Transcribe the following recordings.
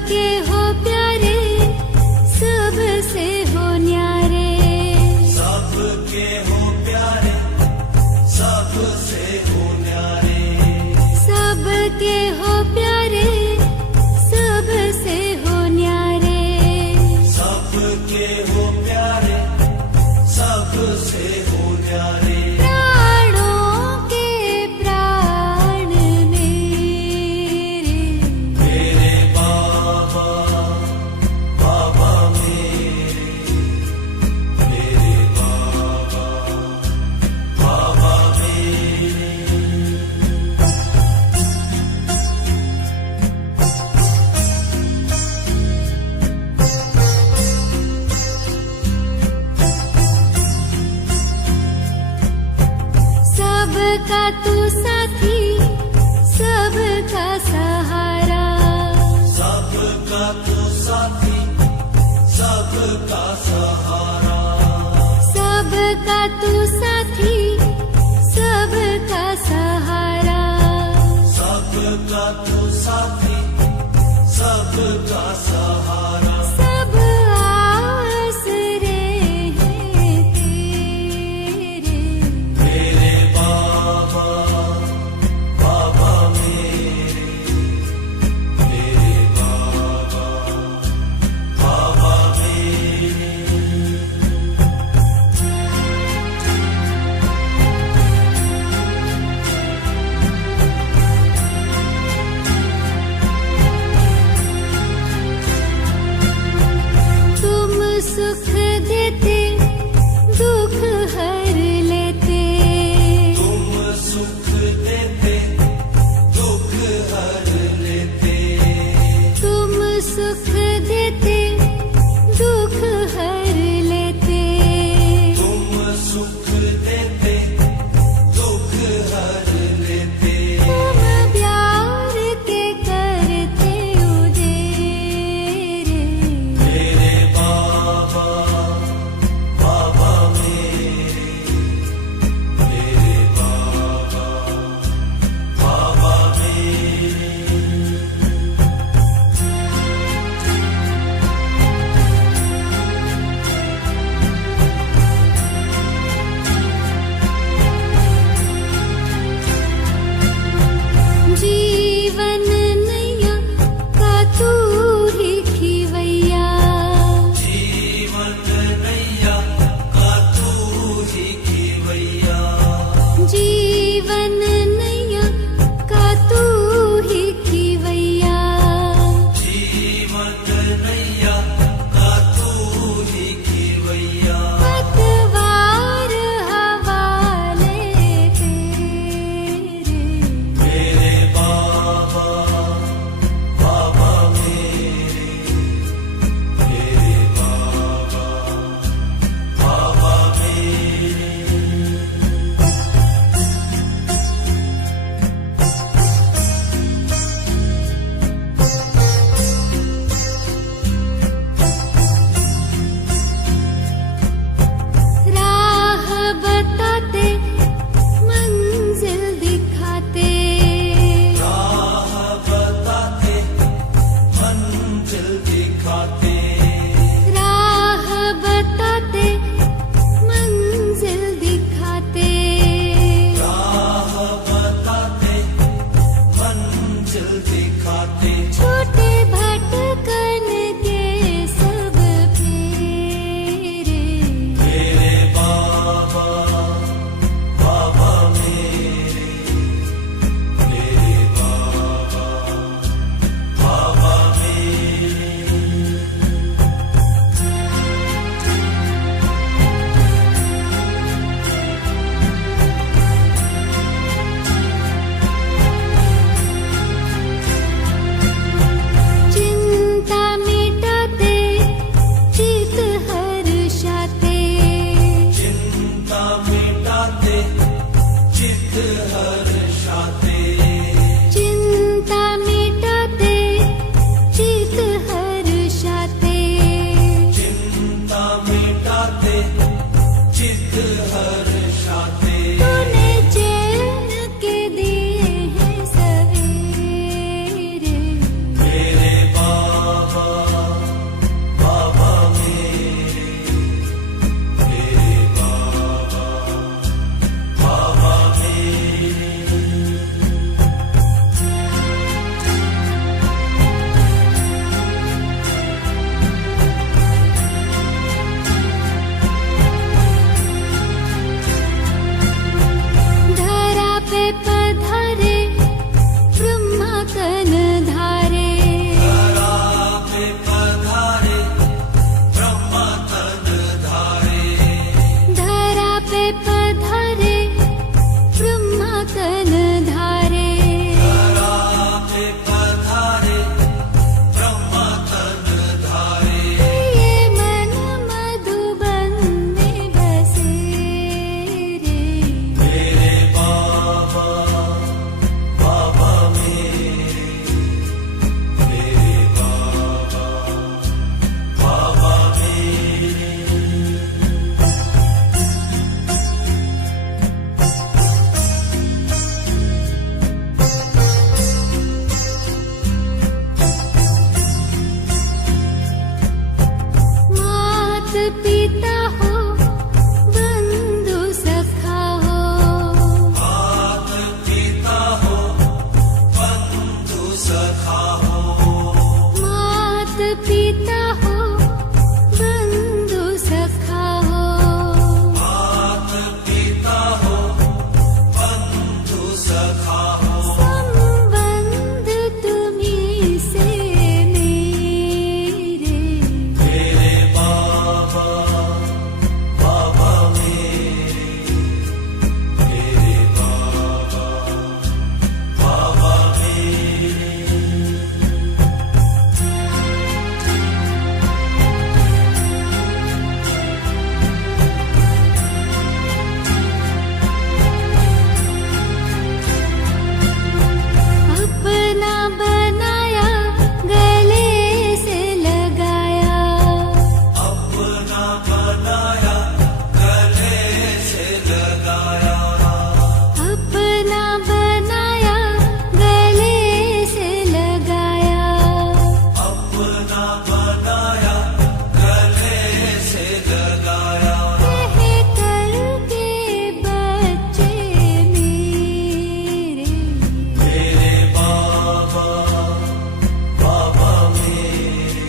सबके हो प्यारे, सबसे हो न्यारे। सबके हो प्यारे, सबसे हो न्यारे। सबके हो प्यारे, सबसे हो न्यारे। सबके हो प्यारे, सबसे हो न्यारे। प्राणों के प्राण मेरे, मेरे बाबा, बाबा मेरे बाबा, बाबा मेरे। सबका तू साथी, सबका सहारा। सबका तू साथी, सबका सहारा। सबका तू साथी, सबका सहारा। सबका तू साथी, सबका सहारा। सब आसरे हैं तेरे, मेरे बाबा, बाबा मेरे बाबा, बाबा मेरे। तुम सुख देते, दुख हर लेते। तुम सुख देते, दुख हर लेते। तुम सुख देते, दुख हर लेते। तुम सुख देते, दुख हर लेते। तुम प्यार के करते उजेरे, मेरे बाबा, तन धारे धरा पे पधारे ब्रह्मा तन धारे धरा पे पधारे ब्रह्मा तन धारे धरा पे पधारे ब्रह्मा तन धारे ये मन मधुबन में बसे रे मेरे बाबा बाबा मेरे बाबा बाबा मेरे मात पिता हो बंधु सखा हो मात पिता हो बंधु सखा हो मात पिता हो बंधु सखा हो मात पिता हो बंधु सखा हो संबंध तुम्हीं से मेरे मेरे बाबा बाबा मेरे बाबा बाबा मेरे अपना बनाया गले से लगाया अपना बनाया गले से लगाया अपना बनाया गले से लगाया अपना बनाया गले से लगाया कह करके बच्चे मेरे मेरे बाबा बाबा मेरे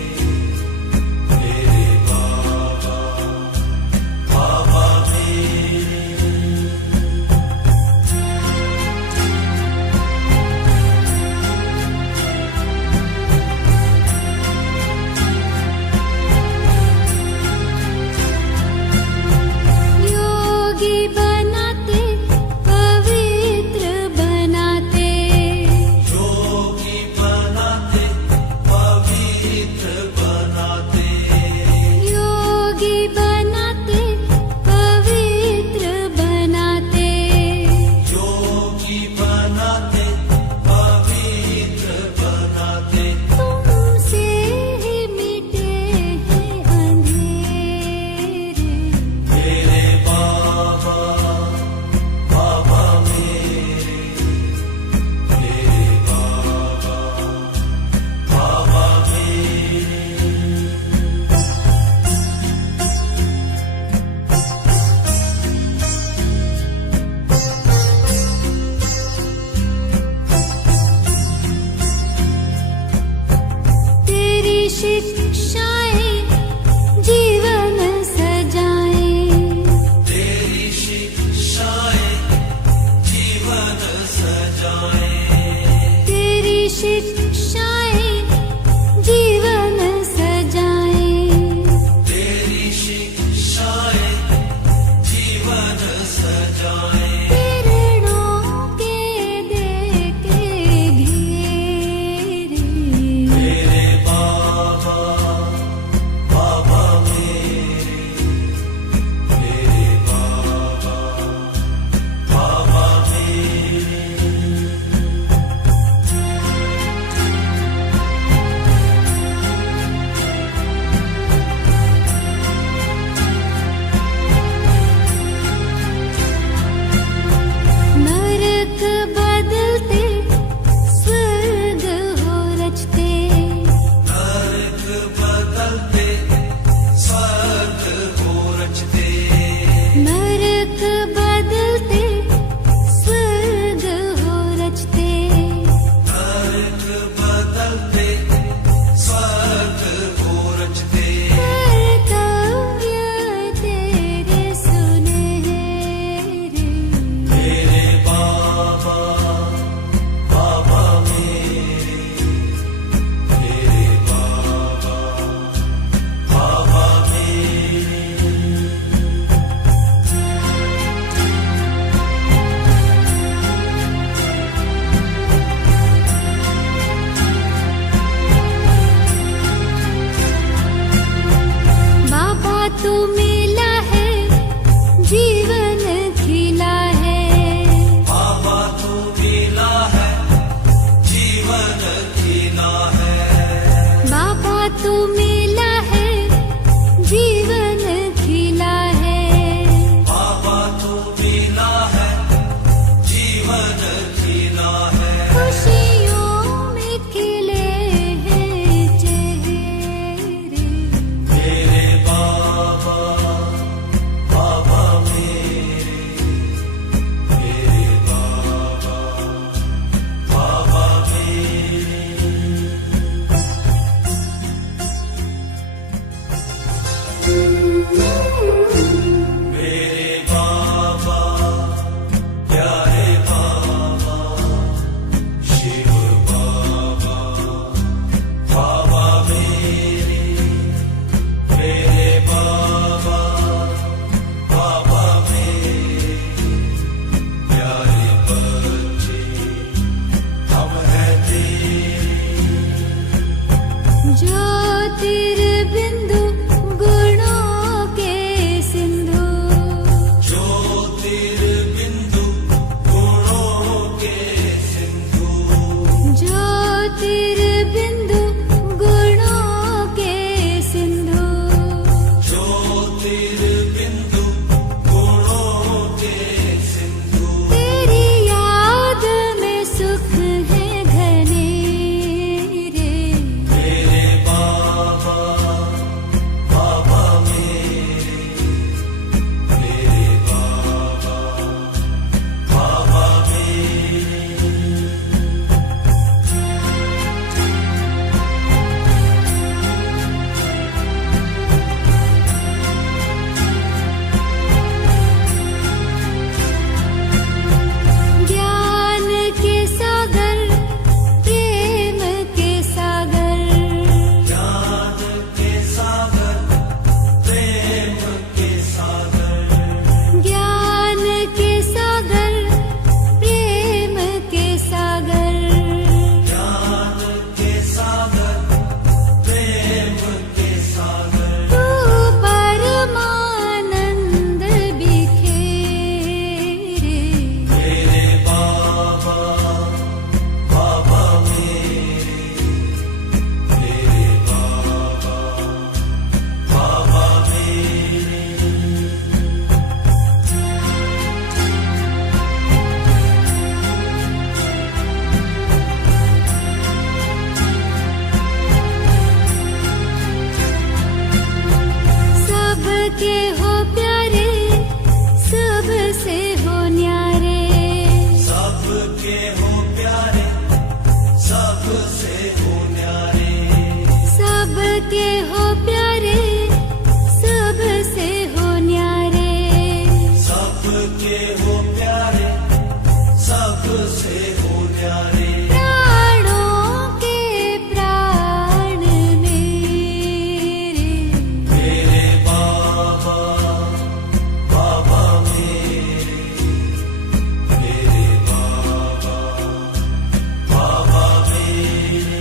बाबा बाबा मेरे योगी बनाते पवित्र बनाते योगी बनाते पवित्र बनाते योगी बनाते पवित्र बनाते योगी बनाते पवित्र बनाते तुमसे ही मिटे हैं अंधेरे मेरे बाबा बाबा मेरे बाबा बाबा मेरे तेरी शिक्षाएं जीवन सजाएं तेरी शिक्षाएं जीवन सजाए तेरी शिक्षाएं जीवन सजाएं तेरी शिक्षाएं जीवन सजाए किरणों के दे के घेरे मेरे बाबा बाबा मेरे बाबा बाबा मेरे सबके हो प्यारे सबसे हो न्यारे सबके हो प्यारे सबसे हो न्यारे सबके हो प्यारे सबसे हो न्यारे सबके हो प्यारे सबसे हो न्यारे प्राणों के प्राण मेरे बाबा बाबा मेरे बाबा बाबा मेरे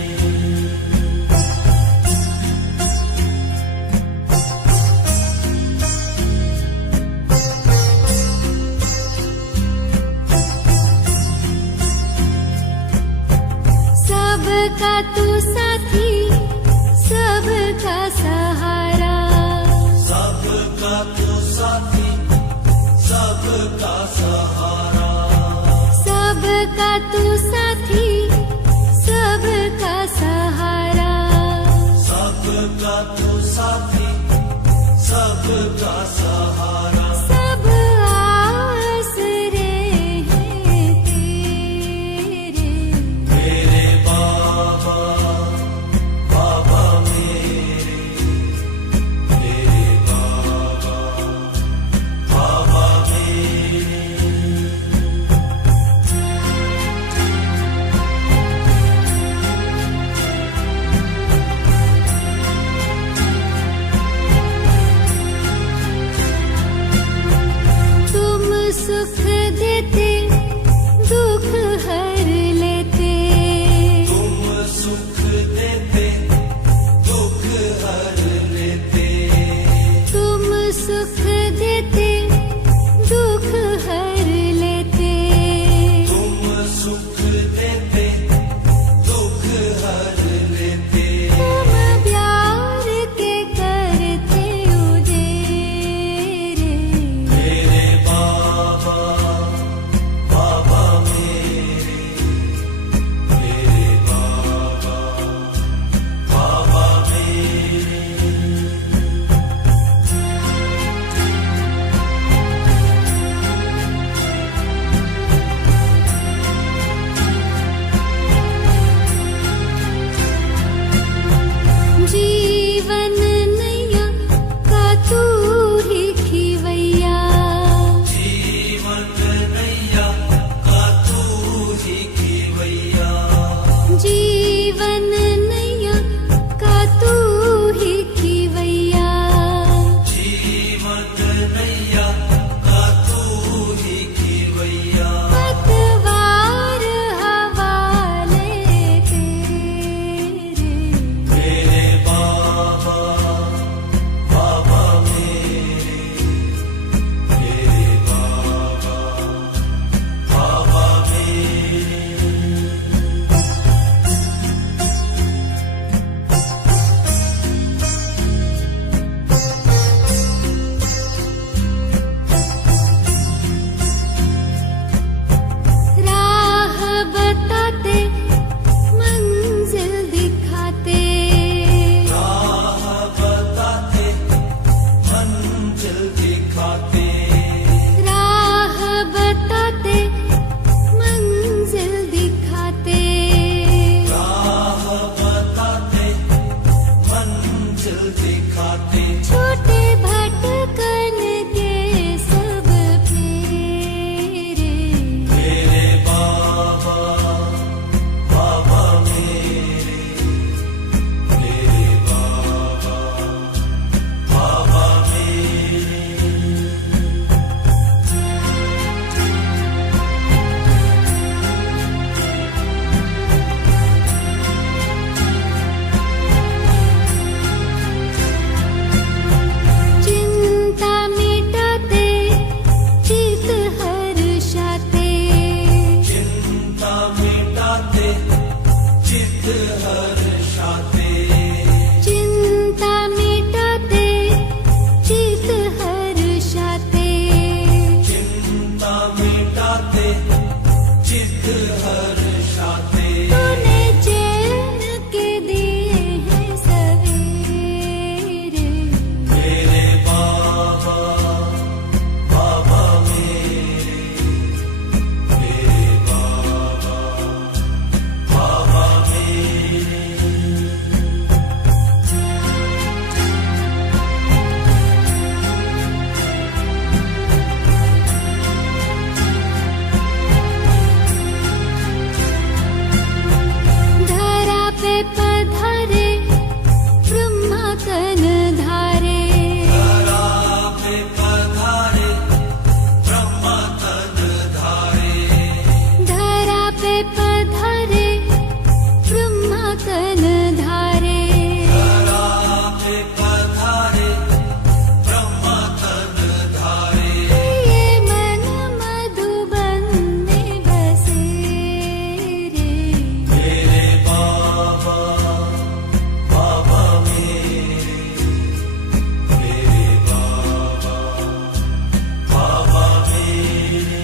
सबका तू साथी सबका सहारा सबका तू साथी सबका सहारा सबका तू साथी सबका सहारा सबका तू साथी सबका सहारा सब आसरे हैं तेरे मेरे बाबा बाबा मेरे बाबा बाबा मेरे तुम सुख देते दुख हर लेते तुम सुख देते दुख हर लेते तुम सुख देते दुख हर लेते तुम सुख देते दुख हर लेते तुम प्यार के करते उजेरे मेरे बाबा बाबा मेरे बाबा बाबा मेरे जीवन नैया का तू ही खिवैया जीवन नैया का तू ही खिवैया जीवन नैया का तू ही खिवैया जीवन नैया का तू ही खिवैया पतवार हवाले तेरे मेरे बाबा बाबा मेरे बाबा बाबा मेरे राह बताते मंजिल दिखाते राह बताते मंजिल दिखाते राह बताते मंजिल दिखाते राह बताते मंजिल दिखाते छोटे भटकन के सब फेरे मेरे बाबा बाबा मेरे बाबा बाबा मेरे चिंता मिटाते चित हर्षाते चिंता मिटाते चित्त हर्षाते चिंता मिटाते चित हर्षाते चिंता मिटाते चित्त हर्षाते तूने चैन के दिए हैं सवेरे मेरे बाबा तन धारे धरा पे पधारे ब्रह्मा तन धारे ये मन मधुबन में बसे रे मेरे बाबा बाबा मेरे बाबा बाबा मेरे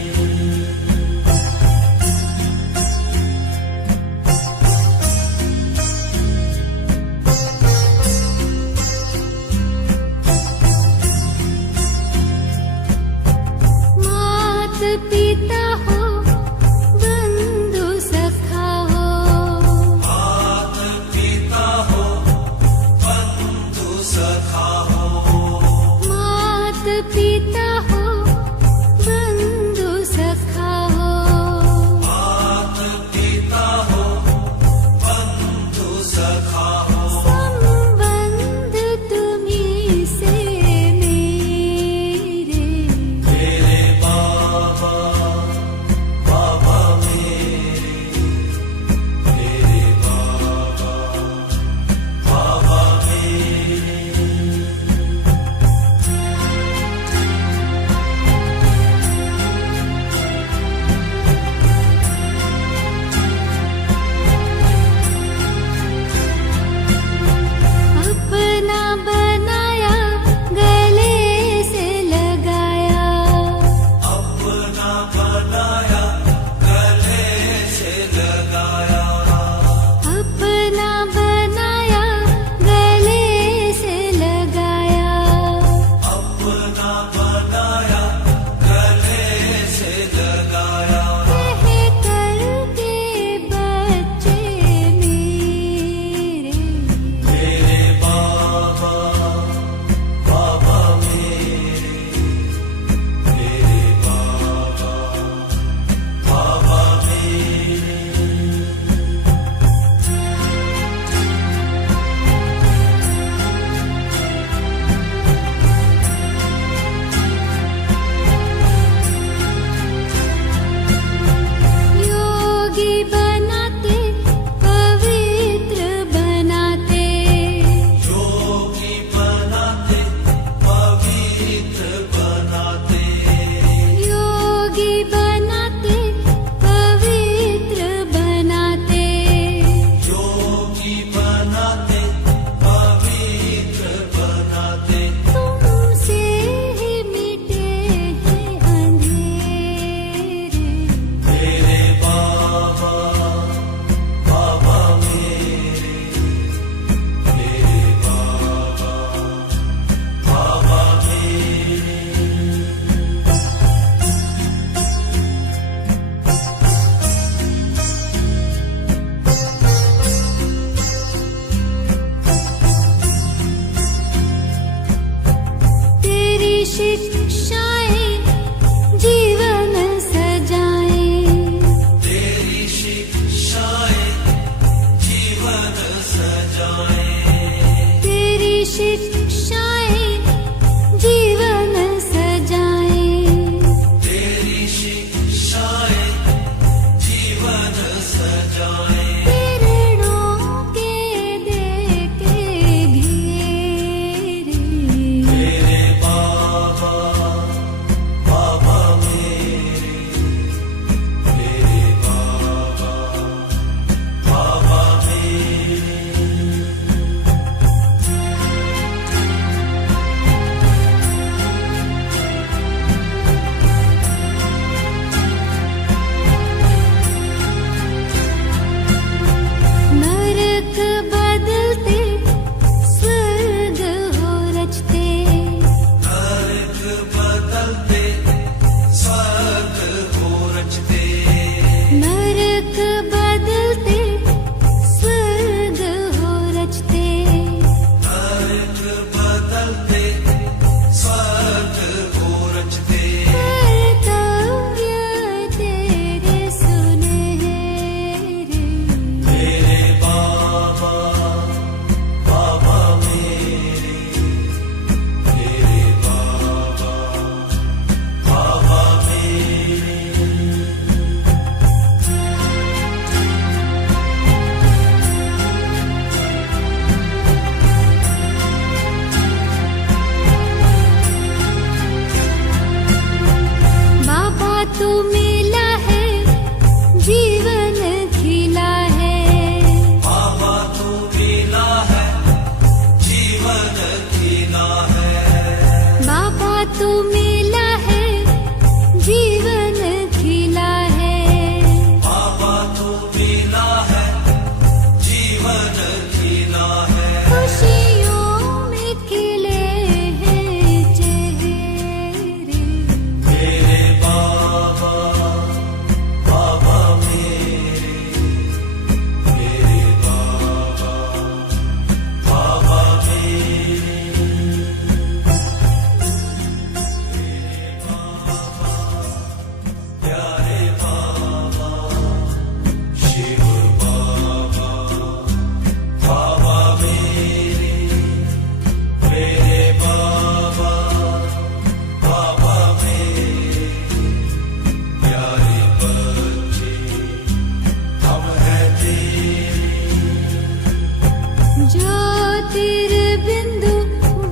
ज्योतिर्बिंदु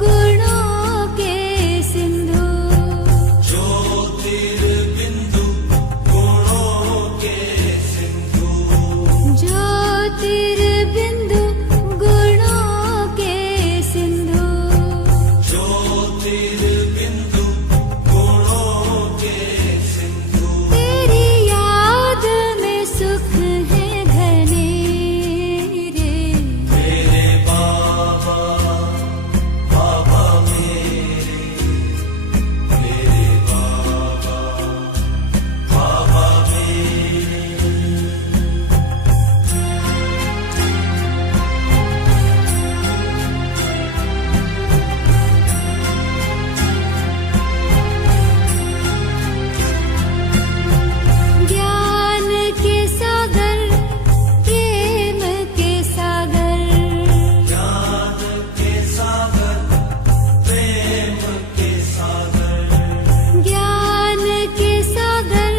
गुणों के सिंधु ज्योतिर्बिंदु गुणों के सिंधु ज्योतिर्बिंदु गुणों के सिंधु ज्योतिर्बिंदु गुणों के सिंधु तेरी याद में सुख है घने रे मेरे बाबा बाबा मेरे बाबा बाबा मेरे ज्ञान के सागर प्रेम के सागर ज्ञान के सागर प्रेम के सागर ज्ञान के सागर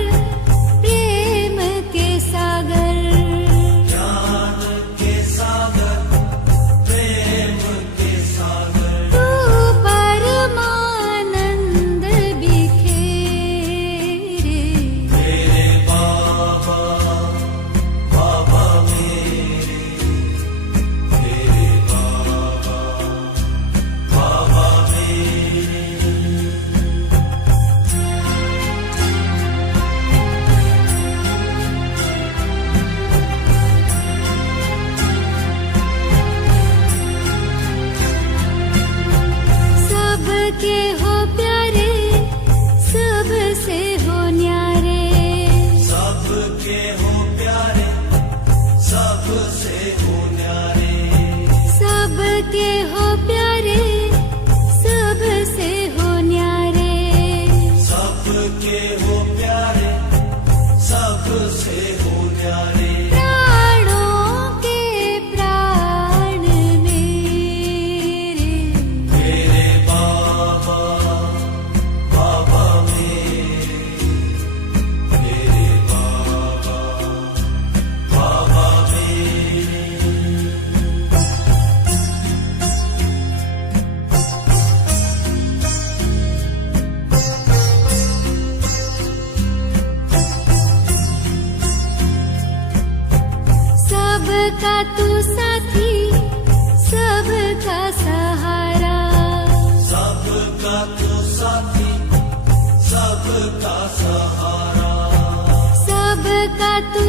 प्रेम के सागर ज्ञान के सागर प्रेम के सागर तू परमानंद बिखेरे मेरे बाबा बाबा मेरे बाबा बाबा मेरे सबके हो प्यारे सबसे हो न्यारे सबके हो प्यारे सबसे हो न्यारे सबके हो प्यारे सबसे हो न्यारे सबके हो प्यारे सबसे हो न्यारे प्राणों के प्राण मेरे मेरे बाबा बाबा मेरे बाबा बाबा मेरे सबका तू साथी सबका सहारा सबका तू साथी सबका सहारा सबका तू